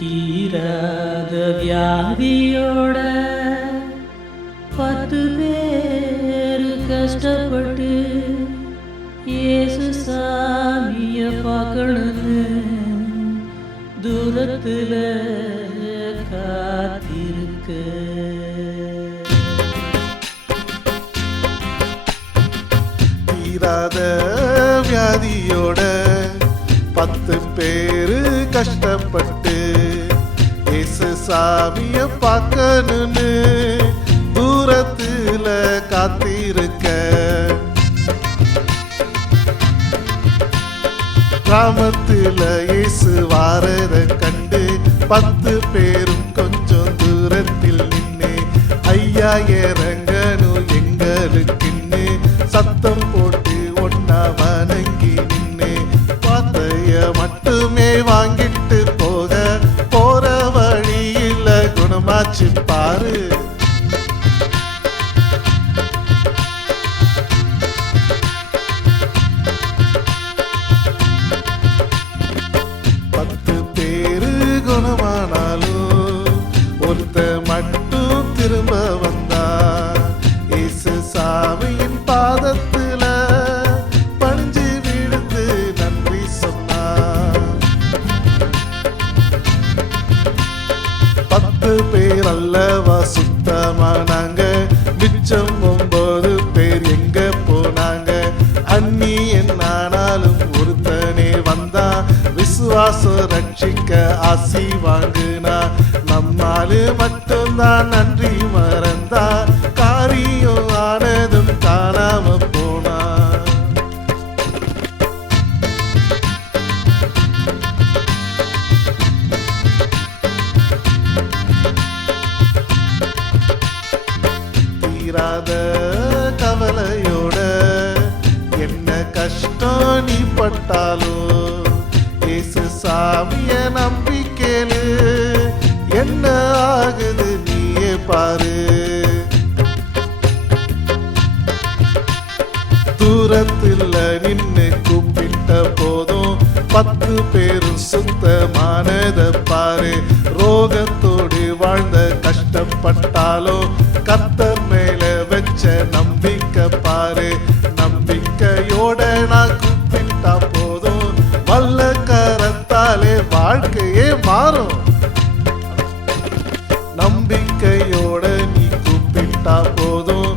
தீராத வியாதியோட பத்து பேர் கஷ்டப்பட்டு இயேசு சாமிய பார்க்கணுன்னு தூரத்துல காத்திருக்க. தீராத வியாதியோட பத்து பேரு கஷ்டப்பட்டு சாமிய பார்க்கணும்னு தூரத்துல காத்திருக்க. கிராமத்துல இயேசு வாரத கண்டு பத்து பேரும் கொஞ்சம் தூரத்தில் நின்று ஐயா ஏற குணமாச்சு பாரு. பத்து பேரு குணமானாலும் ஒருத்த மட்டும் பத்து பேர் அல்லவா சுத்தமானாங்க? மிச்சம் ஒன்பது பேர் எங்க போனாங்க? அண்ணி என்னானாலும் ஒருத்தனே வந்தா விசுவாசம் ரட்சிக்க ஆசி வாங்குனா நம்மாலு மட்டும்தான் நன்றி மறந்தா பட்டாலும் இயேசு சாமிய நம்பிக்கேளு என்ன ஆகுது நீயே பாரு. தூரத்தில் நின்னு கூப்பிட்ட போதும் பத்து பேரும் சுத்தமானத பாரு. ரோகத்தோடு வாழ்ந்த கஷ்டப்பட்டாலோ கத்த மேல வச்ச நம்பிக்கை பாரு. நம்பி வாழ்க்கையே மாறும். நம்பிக்கையோட நீ கூப்பிட்டா போதும்.